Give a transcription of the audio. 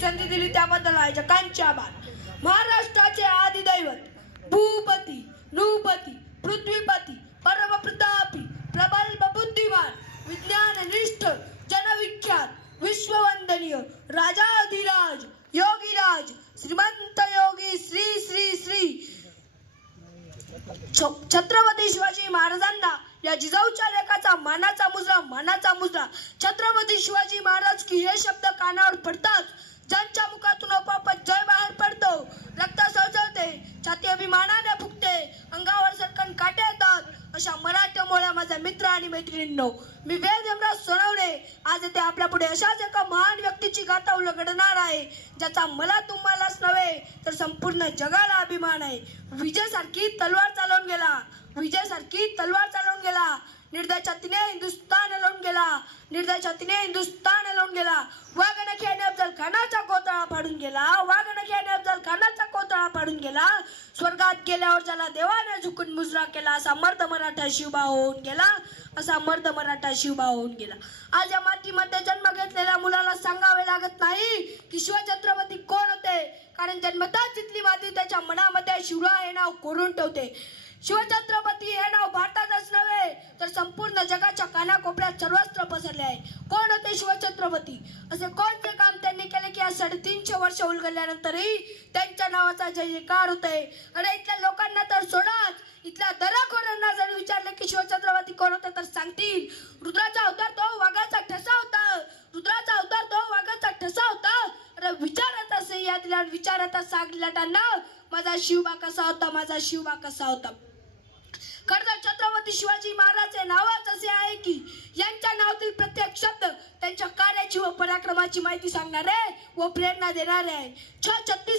संधी दिली त्याबद्दल आहे जगांचे आभार। महाराष्ट्राचे आदिदैवत भूपती नृपती पृथ्वीपती परमप्रतापी प्रबल बुद्धिमान विज्ञाननिष्ठ जनविख्यात विश्ववंदनीय राजाधिराज योगीराज श्रीमंत योगी श्री श्री श्री छत्रपती शिवाजी महाराजांना या जिजाऊच्या लेखाचा मानाचा मुजरा छत्रपती शिवाजी महाराज की हे शब्द कानावर पडतात ज्यांच्या मुखातून आपोआपच जय बाहेर पडतो, रक्त सळसळते, छाती अभिमानाने फुगते, अंगावर सरकन काटे येतात अशा मराठा मोळ्या माझा मित्र आणि मैत्रिणींनो, मी वेद हेमराज सोनवणे आज येथे आपल्या पुढे अशाच एका महान व्यक्तीची गाथा उलगडणार आहे ज्याचा मला तुम्हालाच नव्हे तर संपूर्ण जगाला अभिमान आहे। विजयासारखी तलवार चालवून गेला निर्दय छातीने हिंदुस्तान हलवून गेला वाघनख्याने अफजल खानाचा कोतळा फाडून गेला स्वर्गात गेल्यावर ज्याला देवाने झुकून मुजरा केला असा मर्द मराठा शिवबा होऊन गेला। आज या मातीमध्ये जन्म घेतलेल्या मुलाला सांगावे लागत नाही की शिवछत्रपती कोण होते, कारण जन्मताच जिथली माती त्याच्या मनामध्ये शिवराय हे नाव कोरून ठेवते। शिवछत्रपती हे नाव भारतातच नव्हे तर संपूर्ण जगाच्या कानाकोपऱ्यात सर्वत्र पसरले आहे। कोण होते शिवछत्रपती, असे कोणते काम त्यांनी केले की आज 350 वर्ष उलगडल्यानंतरही त्यांच्या नावाचा जय जयकार होतोय। अरे इथल्या लोकांना तर सोडाच, इथल्या दराखोरांना जर विचारले की शिवछत्रपती कोण होते तर सांगतील रुद्राचा अवतार तो वाघाचा ठसा होता। अरे विचारात सह्याद्रीला विचारात सागलाटांना माझा शिवबा कसा होता। खरं तर छत्रपती शिवाजी महाराज हे नावच असे आहे की यांच्या नावातील प्रत्येक शब्द त्यांच्या कार्याची व पराक्रमाची माहिती सांगणारे व प्रेरणा देणारे आहे। 36